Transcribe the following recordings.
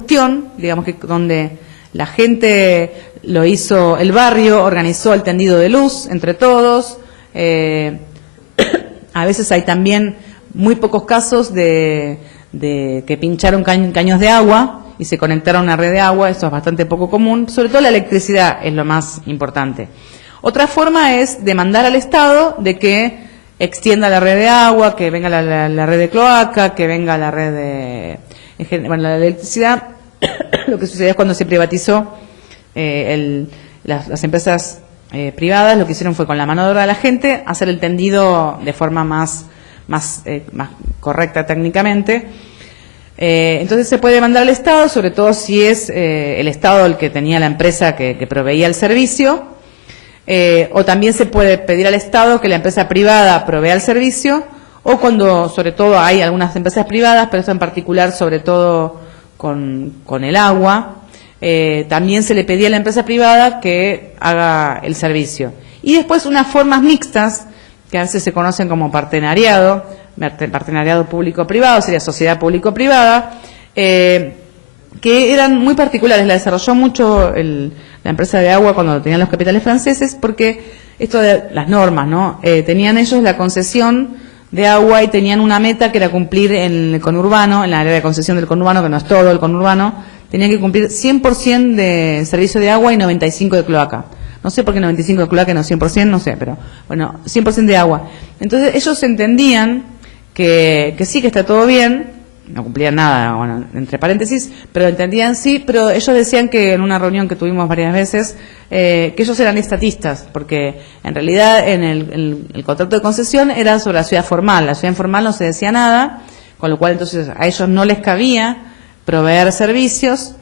gestión, digamos que donde la gente lo hizo, el barrio organizó el tendido de luz entre todos. A veces hay también muy pocos casos de que pincharon caños de agua y se conectaron a una red de agua. Eso es bastante poco común. Sobre todo la electricidad es lo más importante. Otra forma es demandar al Estado de que extienda la red de agua, que venga la red de cloaca, que venga la red de... Bueno, la electricidad, lo que sucedió es cuando se privatizó las empresas privadas, lo que hicieron fue con la mano de obra de la gente hacer el tendido de forma más correcta técnicamente. Entonces se puede demandar al Estado, sobre todo si es el Estado el que tenía la empresa que proveía el servicio, o también se puede pedir al Estado que la empresa privada provea el servicio, o cuando sobre todo hay algunas empresas privadas, pero esto en particular sobre todo con el agua, también se le pedía a la empresa privada que haga el servicio. Y después unas formas mixtas, que a veces se conocen como partenariado público-privado, sería sociedad público-privada, que eran muy particulares. La desarrolló mucho la empresa de agua cuando tenían los capitales franceses, porque esto de las normas, ¿no? Tenían ellos la concesión de agua y tenían una meta que era cumplir en el conurbano, en la área de concesión del conurbano, que no es todo el conurbano, tenían que cumplir 100% de servicio de agua y 95% de cloaca. No sé por qué 95% de cloaca y no 100%, no sé, pero bueno, 100% de agua. Entonces ellos entendían que sí, que está todo bien, no cumplían nada, bueno, entre paréntesis, pero entendían sí, pero ellos decían que en una reunión que tuvimos varias veces, que ellos eran estatistas, porque en realidad en el contrato de concesión era sobre la ciudad formal no se decía nada, con lo cual entonces a ellos no les cabía proveer servicios,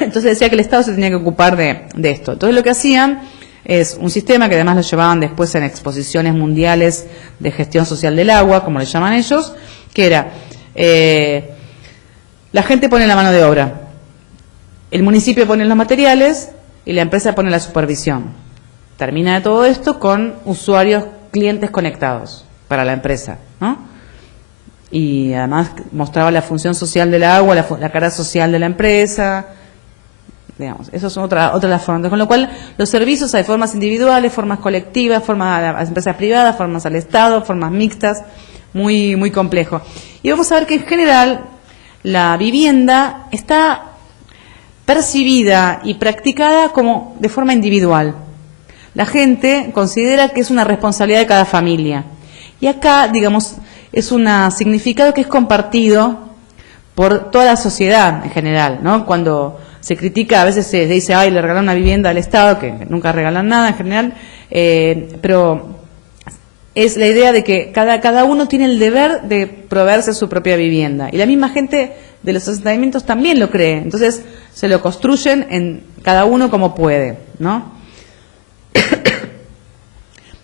entonces decía que el Estado se tenía que ocupar de esto. Entonces lo que hacían es un sistema que además lo llevaban después en exposiciones mundiales de gestión social del agua, como le llaman ellos, que era, la gente pone la mano de obra, el municipio pone los materiales y la empresa pone la supervisión. Termina de todo esto con usuarios, clientes conectados para la empresa, ¿no? Y además mostraba la función social del agua, la cara social de la empresa, digamos, eso es otra de las formas. Con lo cual, los servicios hay formas individuales, formas colectivas, formas a las empresas privadas, formas al Estado, formas mixtas, muy, muy complejo. Y vamos a ver que en general la vivienda está percibida y practicada como de forma individual. La gente considera que es una responsabilidad de cada familia. Y acá, digamos, es un significado que es compartido por toda la sociedad en general, ¿no? Cuando se critica, a veces se dice, ay, le regalan una vivienda al Estado, que nunca regalan nada en general, pero es la idea de que cada uno tiene el deber de proveerse su propia vivienda. Y la misma gente de los asentamientos también lo cree. Entonces, se lo construyen en cada uno como puede, ¿no?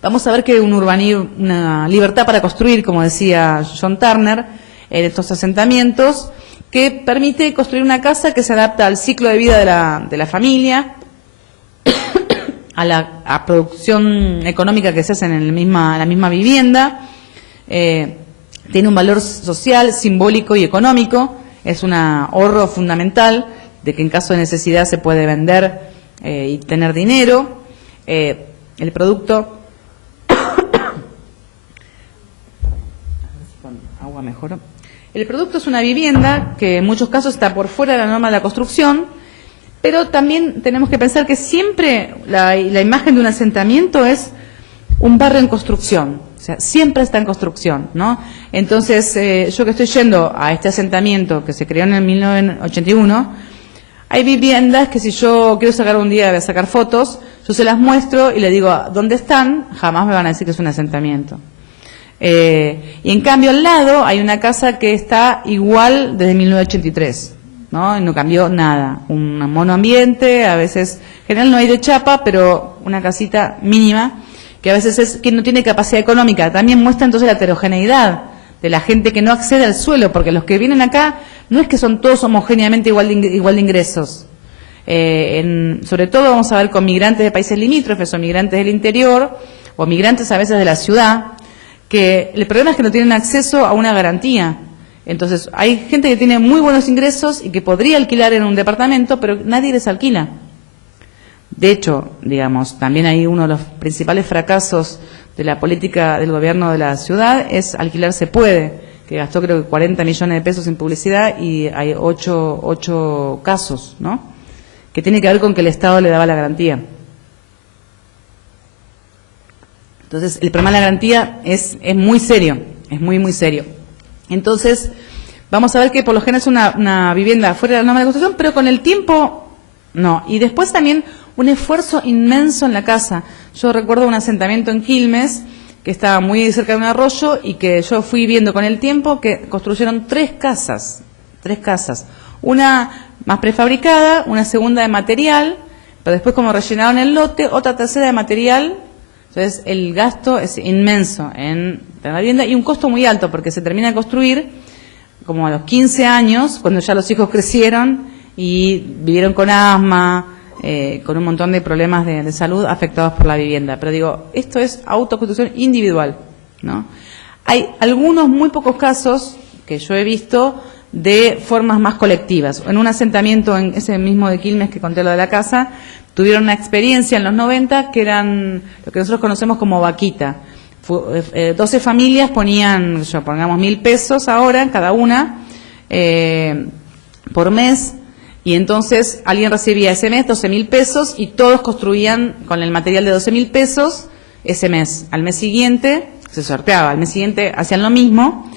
Vamos a ver que una libertad para construir, como decía John Turner, en estos asentamientos, que permite construir una casa que se adapta al ciclo de vida de la familia, a la producción económica que se hace en la misma vivienda, tiene un valor social, simbólico y económico, es un ahorro fundamental de que en caso de necesidad se puede vender y tener dinero. El producto mejor. El producto es una vivienda que en muchos casos está por fuera de la norma de la construcción, pero también tenemos que pensar que siempre la imagen de un asentamiento es un barrio en construcción, o sea, siempre está en construcción, ¿no? Entonces, yo que estoy yendo a este asentamiento que se creó en el 1981, hay viviendas que si yo quiero sacar un día, sacar fotos, yo se las muestro y le digo, ¿dónde están? Jamás me van a decir que es un asentamiento. Y en cambio al lado hay una casa que está igual desde 1983, ¿no? Y no cambió nada, un monoambiente, a veces, en general no hay de chapa, pero una casita mínima, que a veces es que no tiene capacidad económica. También muestra entonces la heterogeneidad de la gente que no accede al suelo, porque los que vienen acá no es que son todos homogéneamente igual de ingresos. Sobre todo vamos a ver con migrantes de países limítrofes o migrantes del interior, o migrantes a veces de la ciudad, que el problema es que no tienen acceso a una garantía, Entonces, hay gente que tiene muy buenos ingresos y que podría alquilar en un departamento, pero nadie les alquila. De hecho, digamos, también hay uno de los principales fracasos de la política del gobierno de la ciudad es alquilar se puede, que gastó creo que 40 millones de pesos en publicidad y hay ocho casos, ¿no? Que tiene que ver con que el Estado le daba la garantía. Entonces, el problema de la garantía es muy serio, es muy serio. Entonces, vamos a ver que por lo general es una vivienda fuera de la norma de construcción, pero con el tiempo, no. Y después también un esfuerzo inmenso en la casa. Yo recuerdo un asentamiento en Quilmes, que estaba muy cerca de un arroyo, y que yo fui viendo con el tiempo que construyeron tres casas. Una más prefabricada, una segunda de material, pero después como rellenaron el lote, otra tercera de material. Entonces, el gasto es inmenso en la vivienda y un costo muy alto porque se termina de construir como a los 15 años, cuando ya los hijos crecieron y vivieron con asma, con un montón de problemas de salud afectados por la vivienda. Pero digo, esto es autoconstrucción individual, ¿no? Hay algunos muy pocos casos que yo he visto de formas más colectivas. En un asentamiento, en ese mismo de Quilmes que conté lo de la casa, tuvieron una experiencia en los 90 que eran lo que nosotros conocemos como vaquita. 12 familias ponían, pongamos 1.000 pesos ahora, cada una, por mes, y entonces alguien recibía ese mes 12.000 pesos y todos construían con el material de 12.000 pesos ese mes. Al mes siguiente se sorteaba, al mes siguiente hacían lo mismo,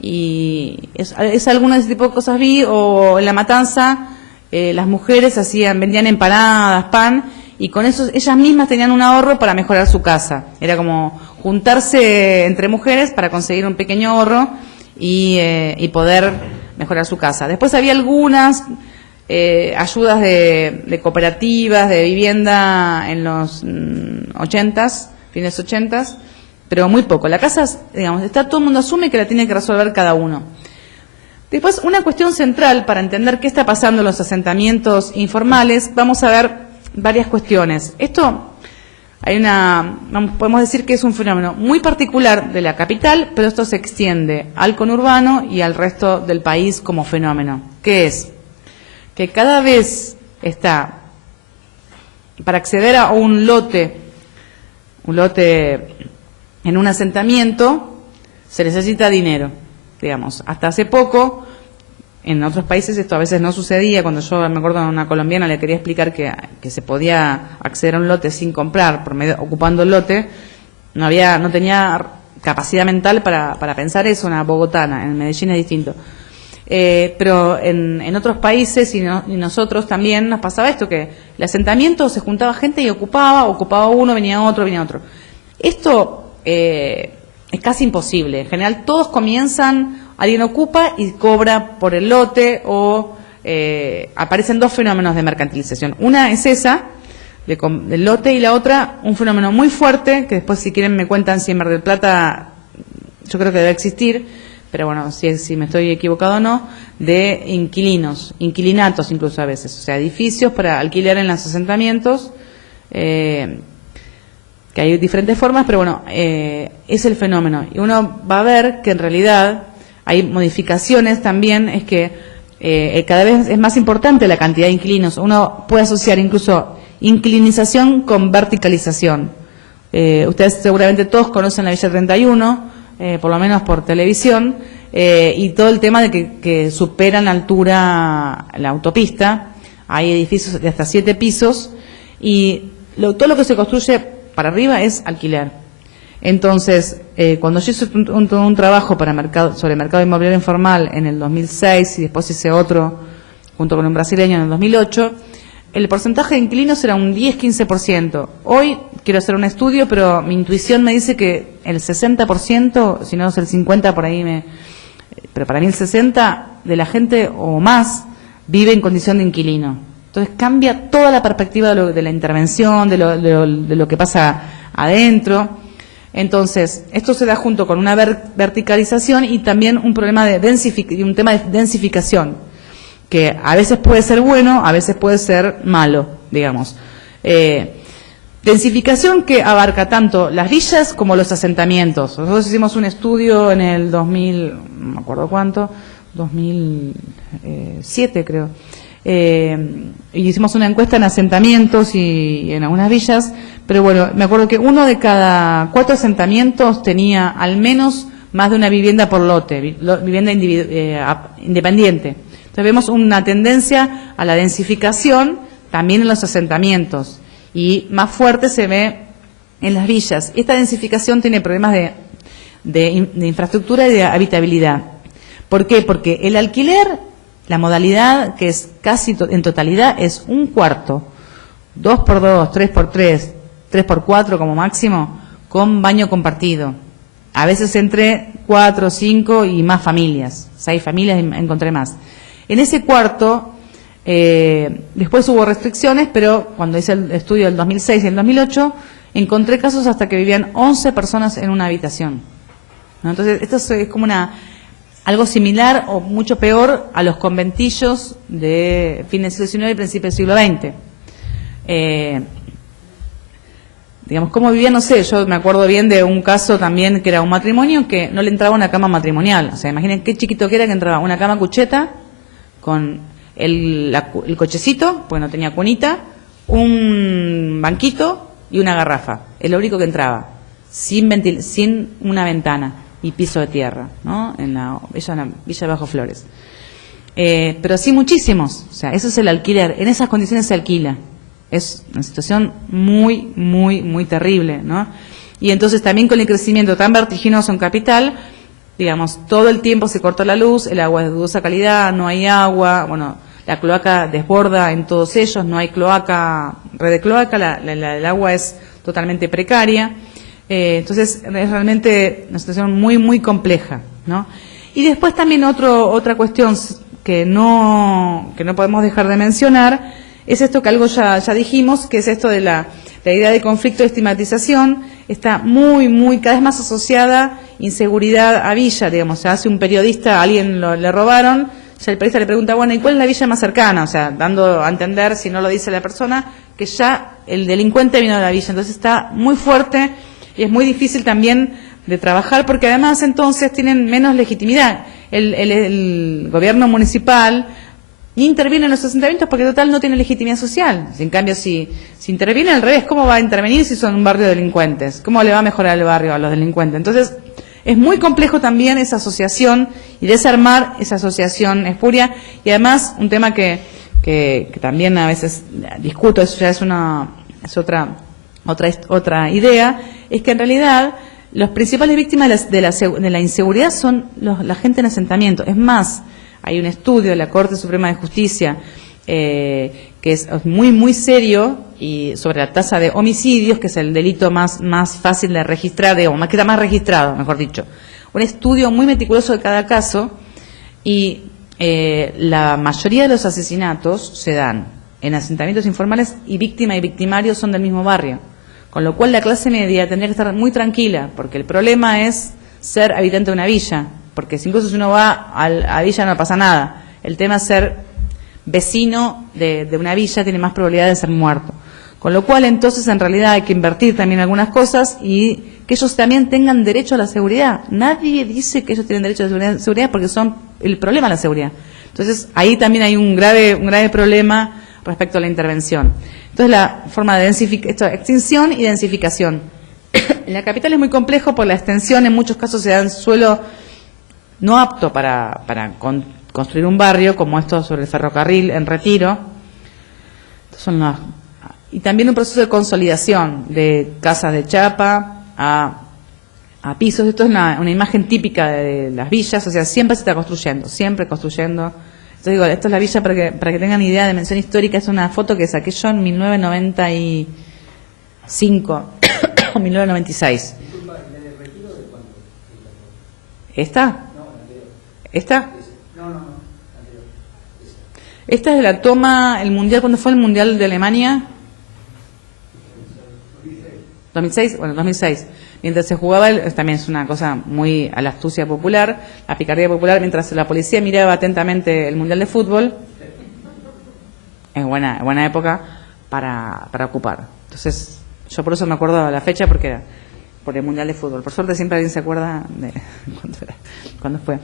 y es alguna de ese tipo de cosas vi, o en La Matanza, las mujeres vendían empanadas, pan, y con eso ellas mismas tenían un ahorro para mejorar su casa. Era como juntarse entre mujeres para conseguir un pequeño ahorro y poder mejorar su casa. Después había algunas ayudas de cooperativas, de vivienda en los 80s, fines 80s, pero muy poco. La casa, digamos, todo el mundo asume que la tiene que resolver cada uno. Después, una cuestión central para entender qué está pasando en los asentamientos informales, vamos a ver varias cuestiones. Esto, podemos decir que es un fenómeno muy particular de la capital, pero esto se extiende al conurbano y al resto del país como fenómeno. ¿Qué es? Que cada vez para acceder a un lote en un asentamiento, se necesita dinero. Digamos, hasta hace poco, en otros países esto a veces no sucedía. Cuando yo me acuerdo a una colombiana le quería explicar que se podía acceder a un lote sin comprar, ocupando el lote, no tenía capacidad mental para pensar eso. Una bogotana, en Medellín es distinto. Pero en otros países y nosotros también nos pasaba esto, que el asentamiento se juntaba gente y ocupaba uno, venía otro. Esto es casi imposible. En general todos comienzan, alguien ocupa y cobra por el lote, o aparecen dos fenómenos de mercantilización. Una es esa, del lote, y la otra, un fenómeno muy fuerte, que después si quieren me cuentan si en Mar del Plata yo creo que debe existir, pero bueno, si me estoy equivocado o no, de inquilinatos incluso a veces, o sea, edificios para alquilar en los asentamientos, que hay diferentes formas, pero bueno, es el fenómeno. Y uno va a ver que en realidad hay modificaciones también, es que cada vez es más importante la cantidad de inquilinos. Uno puede asociar incluso inquilinización con verticalización. Ustedes seguramente todos conocen la Villa 31, por lo menos por televisión, y todo el tema de que superan altura la autopista. Hay edificios de hasta 7 pisos, y todo lo que se construye para arriba es alquiler. Entonces, cuando yo hice un trabajo sobre mercado inmobiliario informal en el 2006 y después hice otro junto con un brasileño en el 2008, el porcentaje de inquilinos era un 10-15%. Hoy quiero hacer un estudio, pero mi intuición me dice que el 60%, si no es el 50% por ahí, pero para mí el 60% de la gente o más vive en condición de inquilino. Entonces cambia toda la perspectiva de la intervención, de lo que pasa adentro. Entonces, esto se da junto con una verticalización y también un problema un tema de densificación, que a veces puede ser bueno, a veces puede ser malo, digamos. Densificación que abarca tanto las villas como los asentamientos. Nosotros hicimos un estudio en el 2000, no me acuerdo cuánto, 2007 creo. Hicimos una encuesta en asentamientos y en algunas villas, pero bueno, me acuerdo que uno de cada 4 asentamientos tenía al menos más de una vivienda por lote, vivienda independiente. Entonces vemos una tendencia a la densificación también en los asentamientos y más fuerte se ve en las villas. Esta densificación tiene problemas de infraestructura y de habitabilidad. ¿Por qué? Porque el alquiler, la modalidad que es casi en totalidad es un cuarto, 2x2, 3x3, 3x4 como máximo, con baño compartido. A veces entre 4, 5 y más familias, 6 familias encontré más. En ese cuarto, después hubo restricciones, pero cuando hice el estudio del 2006 y el 2008, encontré casos hasta que vivían 11 personas en una habitación, ¿no? Entonces, esto es como algo similar o mucho peor a los conventillos de fin del siglo XIX y principio del siglo XX. Digamos, cómo vivían, no sé, yo me acuerdo bien de un caso también que era un matrimonio que no le entraba una cama matrimonial. O sea, imaginen qué chiquito que era que entraba una cama cucheta con el cochecito, porque no tenía cunita, un banquito y una garrafa. Es lo único que entraba, sin una ventana y piso de tierra, ¿no? En la Villa de Bajo Flores. Pero sí muchísimos. O sea, eso es el alquiler. En esas condiciones se alquila. Es una situación muy, muy, muy terrible, ¿no? Y entonces también con el crecimiento tan vertiginoso en Capital, digamos, todo el tiempo se cortó la luz, el agua es de dudosa calidad, no hay agua, bueno, la cloaca desborda en todos ellos, no hay cloaca, red de cloaca, el agua es totalmente precaria. Entonces es realmente una situación muy, muy compleja, ¿no? Y después también otra cuestión que no podemos dejar de mencionar es esto que algo ya dijimos, que es esto de la idea de conflicto de estigmatización. Está muy, cada vez más asociada inseguridad a villa, digamos. Se hace un periodista, a alguien le robaron, ya el periodista le pregunta, bueno, ¿y cuál es la villa más cercana? O sea, dando a entender, si no lo dice la persona, que ya el delincuente vino de la villa. Entonces está muy fuerte y es muy difícil también de trabajar, porque además entonces tienen menos legitimidad. El gobierno municipal interviene en los asentamientos porque total no tiene legitimidad social. En cambio, si interviene al revés, ¿cómo va a intervenir si son un barrio de delincuentes? ¿Cómo le va a mejorar el barrio a los delincuentes? Entonces, es muy complejo también esa asociación y desarmar esa asociación espuria. Y además, un tema que también a veces discuto, eso ya es otra idea, es que en realidad los principales víctimas de la inseguridad son la gente en asentamiento. Es más, hay un estudio de la Corte Suprema de Justicia que es muy, muy serio y sobre la tasa de homicidios, que es el delito más fácil de registrar, digamos, que está más registrado, mejor dicho. Un estudio muy meticuloso de cada caso y la mayoría de los asesinatos se dan en asentamientos informales y víctima y victimario son del mismo barrio. Con lo cual la clase media tendría que estar muy tranquila, porque el problema es ser habitante de una villa, porque incluso si uno va a villa no pasa nada. El tema es ser vecino de una villa, tiene más probabilidad de ser muerto. Con lo cual entonces en realidad hay que invertir también algunas cosas y que ellos también tengan derecho a la seguridad. Nadie dice que ellos tienen derecho a la seguridad porque son el problema de la seguridad. Entonces ahí también hay un grave problema respecto a la intervención. Entonces la forma de extinción y densificación. En la capital es muy complejo por la extensión, en muchos casos se da en suelo no apto para construir un barrio, como esto sobre el ferrocarril en Retiro. Y también un proceso de consolidación de casas de chapa a pisos. Esto es una imagen típica de las villas, o sea, siempre se está construyendo, siempre construyendo. Entonces digo, esto es la villa para que tengan idea de mención histórica. Es una foto que saqué yo en 1995 o 1996. ¿Esta? ¿Esta? Esta es de la toma, el mundial, ¿cuándo fue el mundial de Alemania? 2006, bueno, 2006. Mientras se jugaba, también es una cosa muy a la astucia popular, la picardía popular, mientras la policía miraba atentamente el mundial de fútbol, es buena época para ocupar. Entonces, yo por eso me acuerdo de la fecha, porque era por el mundial de fútbol. Por suerte siempre alguien se acuerda de cuándo fue.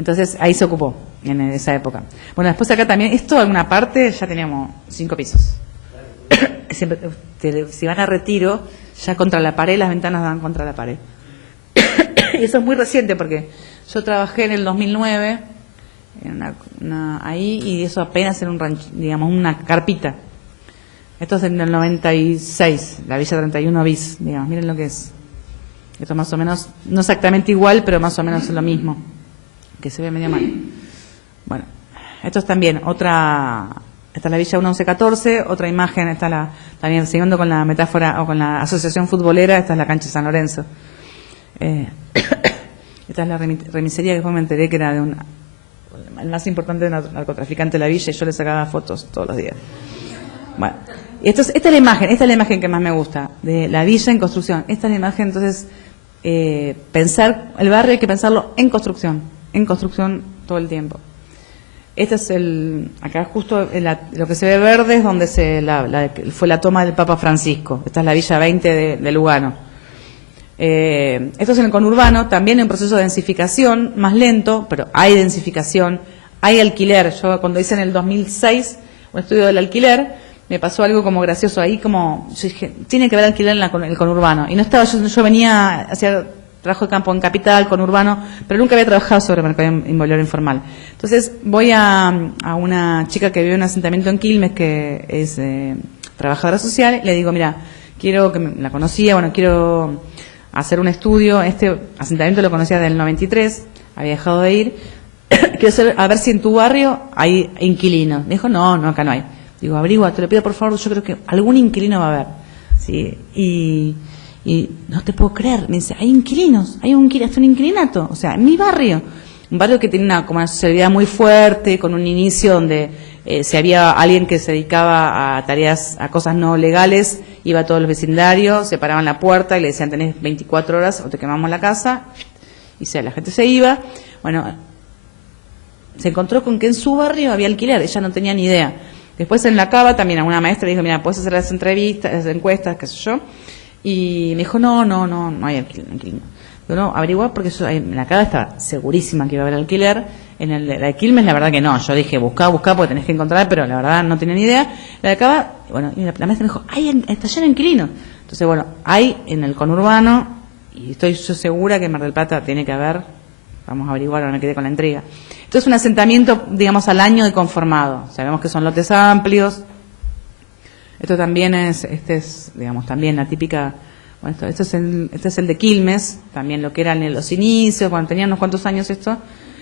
Entonces ahí se ocupó en esa época. Bueno, después acá también, esto en alguna parte ya teníamos 5 pisos. Siempre, si van a Retiro, ya contra la pared, las ventanas dan contra la pared. Y eso es muy reciente porque yo trabajé en el 2009 en ahí, y eso apenas era un rancho, digamos, una carpita. Esto es en el 96, la Villa 31 bis, digamos, miren lo que es. Esto más o menos, no exactamente igual, pero más o menos es lo mismo, que se ve medio mal. Bueno, esto es también otra, esta es la Villa 1114, otra imagen, está también siguiendo con la metáfora o con la asociación futbolera, esta es la cancha de San Lorenzo. Esta es la remisería que después me enteré que era de el más importante narcotraficante de la villa, y yo le sacaba fotos todos los días. Bueno, esta es la imagen que más me gusta, de la villa en construcción. Esta es la imagen, entonces, pensar, el barrio hay que pensarlo en construcción todo el tiempo. Este es acá justo lo que se ve verde es donde fue la toma del Papa Francisco. Esta es la Villa 20 de Lugano. Esto es en el conurbano, también en proceso de densificación, más lento, pero hay densificación, hay alquiler. Yo cuando hice en el 2006 un estudio del alquiler, me pasó algo como gracioso ahí, como yo dije, tiene que haber alquiler en el conurbano. Y no estaba, yo venía, hacía trabajo de campo en capital, conurbano, pero nunca había trabajado sobre mercado inmobiliario informal. Entonces voy a una chica que vive en un asentamiento en Quilmes, que es trabajadora social, y le digo, mira, quiero, que la conocía, bueno, quiero hacer un estudio, este asentamiento lo conocía del 93, había dejado de ir, quiero a ver si en tu barrio hay inquilinos. Me dijo, no, acá no hay. Digo, averigua, te lo pido por favor, yo creo que algún inquilino va a haber. ¿Sí? Y no te puedo creer, me dice, hay inquilinos, hasta un inquilinato, o sea, en mi barrio. Un barrio que tiene una sociabilidad muy fuerte, con un inicio donde si había alguien que se dedicaba a tareas, a cosas no legales, iba a todos los vecindarios, se paraban la puerta y le decían, tenés 24 horas o te quemamos la casa, y la gente se iba. Bueno, se encontró con que en su barrio había alquiler, ella no tenía ni idea. Después en la cava también a una maestra le dijo, mira, puedes hacer las entrevistas, las encuestas, qué sé yo, y me dijo, no hay alquiler. Yo no, averiguar porque yo en la cava estaba segurísima que iba a haber alquiler. En la de Quilmes la verdad que no, yo dije buscá porque tenés que encontrar, pero la verdad no tenía ni idea. La de cava, bueno, y la maestra me dijo, está lleno de inquilinos. Entonces bueno, hay en el conurbano, y estoy yo segura que en Mar del Plata tiene que haber, vamos a averiguar, ahora me quedé con la intriga. Esto es un asentamiento, digamos, al año de conformado. Sabemos que son lotes amplios. Esto también es, digamos, también la típica. Bueno, este es el de Quilmes, también lo que eran los inicios, cuando tenían unos cuantos años esto.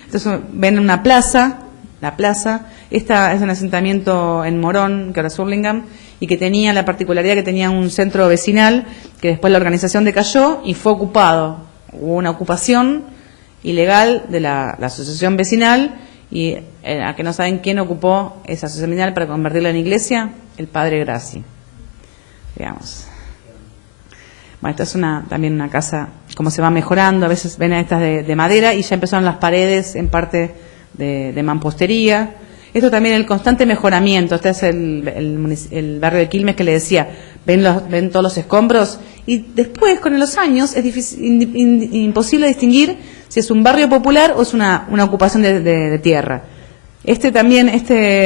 Entonces ven una plaza, la plaza. Esta es un asentamiento en Morón, que ahora es Hurlingham, y que tenía la particularidad que tenía un centro vecinal, que después la organización decayó y fue ocupado. Hubo una ocupación ilegal de la asociación vecinal, y a que no saben quién ocupó esa asociación vecinal para convertirla en iglesia, el padre Graci, digamos. Bueno, esta es también una casa, como se va mejorando, a veces ven a estas de madera, y ya empezaron las paredes en parte de mampostería. Esto también el constante mejoramiento. Este es el barrio de Quilmes que le decía, ven todos los escombros, y después con los años es difícil, imposible distinguir si es un barrio popular o es una ocupación de tierra. Este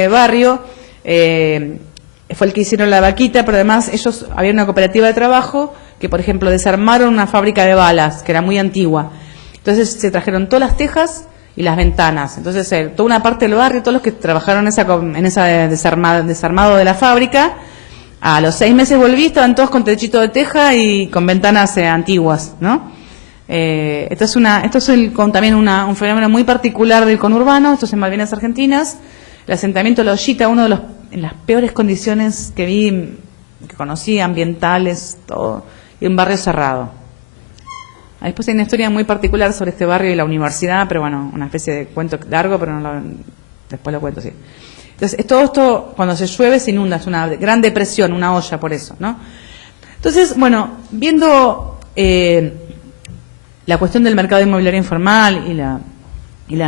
barrio fue el que hicieron la vaquita, pero además había una cooperativa de trabajo que, por ejemplo, desarmaron una fábrica de balas que era muy antigua. Entonces se trajeron todas las tejas y las ventanas. Entonces toda una parte del barrio, todos los que trabajaron en esa desarmado de la fábrica, a los 6 meses volví, estaban todos con techito de teja y con ventanas antiguas, ¿no? Esto es también un fenómeno muy particular del conurbano. Esto es en Malvinas Argentinas. El asentamiento La Ollita, en las peores condiciones que vi, que conocí, ambientales, todo, y un barrio cerrado. Después hay una historia muy particular sobre este barrio y la universidad, pero bueno, una especie de cuento largo, pero después lo cuento, sí. Entonces, todo esto, cuando se llueve, se inunda, es una gran depresión, una olla por eso, ¿no? Entonces, bueno, viendo la cuestión del mercado inmobiliario informal y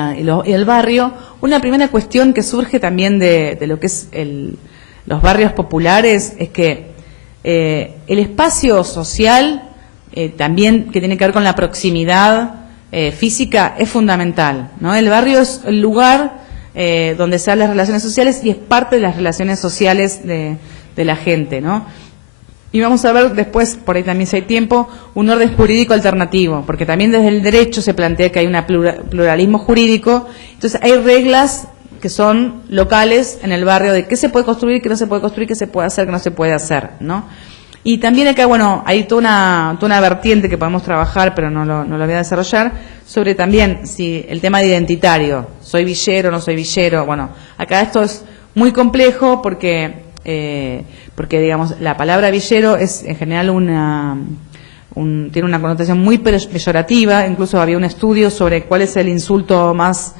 el barrio, una primera cuestión que surge también de lo que es los barrios populares es que el espacio social, también que tiene que ver con la proximidad, física es fundamental, ¿no? El barrio es el lugar donde se dan las relaciones sociales y es parte de las relaciones sociales de la gente, ¿no? Y vamos a ver después, por ahí también si hay tiempo, un orden jurídico alternativo, porque también desde el derecho se plantea que hay un pluralismo jurídico, entonces hay reglas que son locales en el barrio de qué se puede construir, qué no se puede construir, qué se puede hacer, qué no se puede hacer, ¿no? Y también acá, bueno, hay toda una vertiente que podemos trabajar, pero no lo voy a desarrollar, sobre también si el tema de identitario, soy villero, no soy villero, bueno, acá esto es muy complejo porque digamos, la palabra villero es en general tiene una connotación muy peyorativa, incluso había un estudio sobre cuál es el insulto más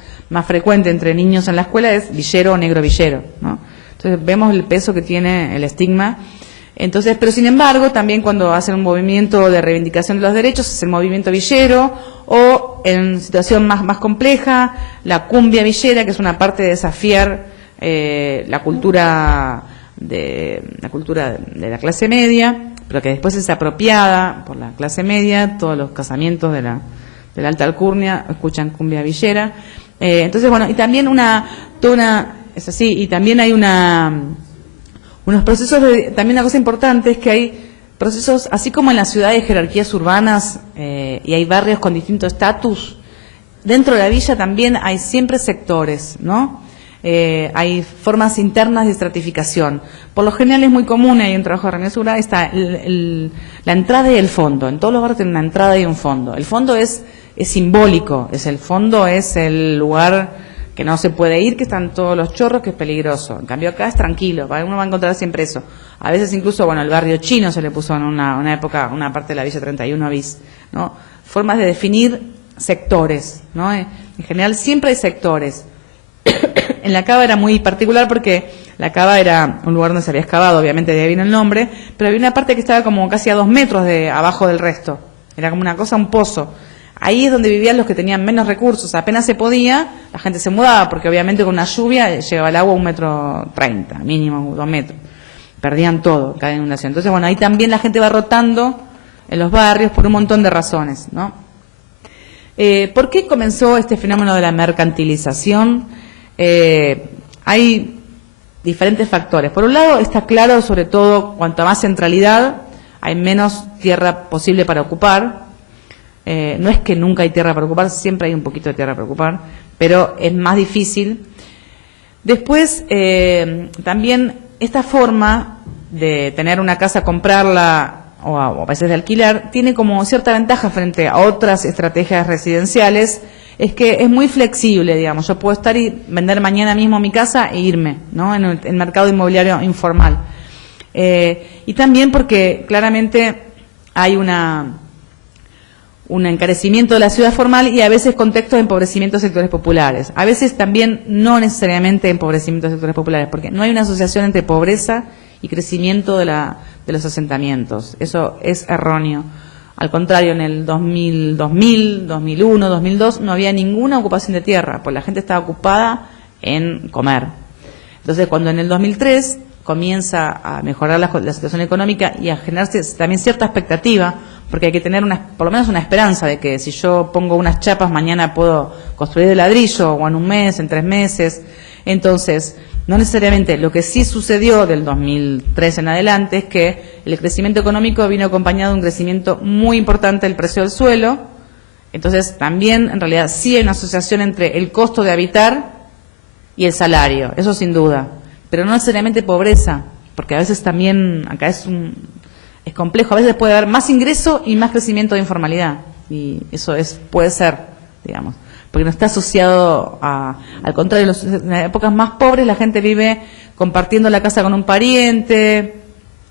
frecuente entre niños en la escuela, es villero o negro villero, ¿no? Entonces vemos el peso que tiene el estigma. Entonces, pero sin embargo, también cuando hacen un movimiento de reivindicación de los derechos, es el movimiento villero, o en situación más compleja, la cumbia villera, que es una parte de desafiar la cultura de la clase media, pero que después es apropiada por la clase media. Todos los casamientos de la alta alcurnia escuchan cumbia villera. Entonces, bueno, y también es así, y también hay unos procesos también una cosa importante es que hay procesos, así como en las ciudades jerarquías urbanas, y hay barrios con distinto estatus, dentro de la villa también hay siempre sectores, ¿no? Hay formas internas de estratificación. Por lo general es muy común, hay un trabajo de Renesura, está la entrada y el fondo. En todos los barrios tienen una entrada y un fondo. El fondo es simbólico, el fondo es el lugar que no se puede ir, que están todos los chorros, que es peligroso. En cambio acá es tranquilo, uno va a encontrar siempre eso. A veces incluso, bueno, el barrio chino se le puso en una época, una parte de la Villa 31 bis, ¿no? Formas de definir sectores, ¿no? En general siempre hay sectores. En la Cava era muy particular porque la Cava era un lugar donde se había excavado, obviamente de ahí vino el nombre, pero había una parte que estaba como casi a 2 metros abajo del resto. Era como una cosa, un pozo. Ahí es donde vivían los que tenían menos recursos. Apenas se podía, la gente se mudaba, porque obviamente con una lluvia llegaba el agua a 1,30 m, mínimo 2 metros. Perdían todo, cada inundación. Entonces, bueno, ahí también la gente va rotando en los barrios por un montón de razones, ¿no? ¿Por qué comenzó este fenómeno de la mercantilización? Hay diferentes factores. Por un lado, está claro, sobre todo, cuanto más centralidad, hay menos tierra posible para ocupar. No es que nunca hay tierra para ocupar, siempre hay un poquito de tierra para ocupar, pero es más difícil. Después, también esta forma de tener una casa, comprarla o a veces de alquilar, tiene como cierta ventaja frente a otras estrategias residenciales, es que es muy flexible, digamos. Yo puedo estar y vender mañana mismo mi casa e irme, ¿no? En el mercado inmobiliario informal. Y también porque claramente hay un encarecimiento de la ciudad formal y a veces contextos de empobrecimiento de sectores populares. A veces también no necesariamente empobrecimiento de sectores populares, porque no hay una asociación entre pobreza y crecimiento de los asentamientos. Eso es erróneo. Al contrario, en el 2000, 2001, 2002 no había ninguna ocupación de tierra, pues la gente estaba ocupada en comer. Entonces, cuando en el 2003 comienza a mejorar la situación económica y a generarse también cierta expectativa, porque hay que tener por lo menos una esperanza de que si yo pongo unas chapas mañana puedo construir de ladrillo, o en un mes, en 3 meses. Entonces, no necesariamente. Lo que sí sucedió del 2003 en adelante es que el crecimiento económico vino acompañado de un crecimiento muy importante del precio del suelo. Entonces, también, en realidad, sí hay una asociación entre el costo de habitar y el salario, eso sin duda. Pero no necesariamente pobreza, porque a veces también, acá es complejo, a veces puede haber más ingreso y más crecimiento de informalidad, y eso puede ser, digamos, porque no está asociado al contrario, en las épocas más pobres la gente vive compartiendo la casa con un pariente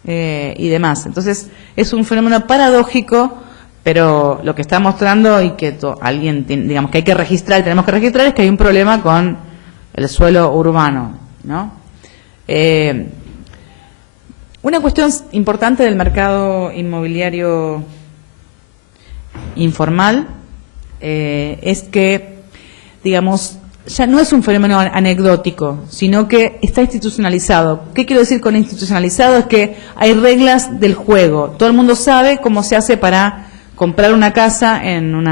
y demás. Entonces es un fenómeno paradójico, pero lo que está mostrando y que alguien, digamos, que hay que registrar, tenemos que registrar, es que hay un problema con el suelo urbano, ¿no? Una cuestión importante del mercado inmobiliario informal es que, digamos, ya no es un fenómeno anecdótico, sino que está institucionalizado. ¿Qué quiero decir con institucionalizado? Es que hay reglas del juego. Todo el mundo sabe cómo se hace para comprar una casa en un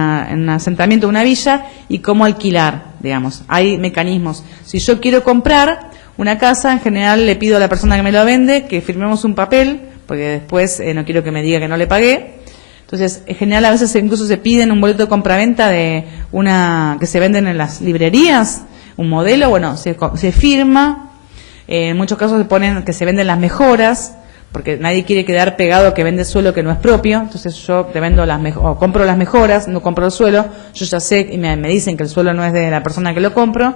asentamiento, una villa, y cómo alquilar, digamos. Hay mecanismos. Si yo quiero comprar una casa, en general le pido a la persona que me lo vende que firmemos un papel, porque después no quiero que me diga que no le pagué. Entonces, en general a veces incluso se piden un boleto de compraventa de una que se venden en las librerías, un modelo, bueno, se firma. En muchos casos se ponen que se venden las mejoras, porque nadie quiere quedar pegado a que vende suelo que no es propio. Entonces yo te vendo o compro las mejoras, no compro el suelo. Yo ya sé y me dicen que el suelo no es de la persona que lo compro,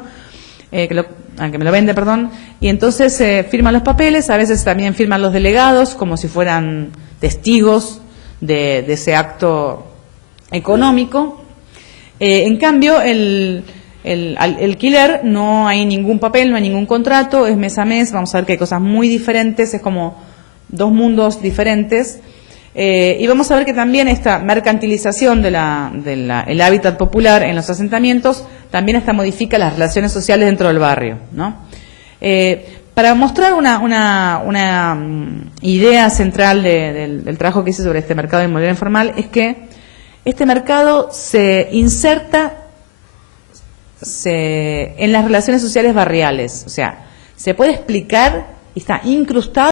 que me lo vende, perdón. Y entonces firman los papeles. A veces también firman los delegados como si fueran testigos de ese acto económico. En cambio, el alquiler no hay ningún papel, no hay ningún contrato, es mes a mes. Vamos a ver que hay cosas muy diferentes, es como dos mundos diferentes, y vamos a ver que también esta mercantilización el hábitat popular en los asentamientos también modifica las relaciones sociales dentro del barrio, ¿no? Para mostrar una idea central del trabajo que hice sobre este mercado inmobiliario informal, es que este mercado se inserta en las relaciones sociales barriales, o sea, se puede explicar y está incrustado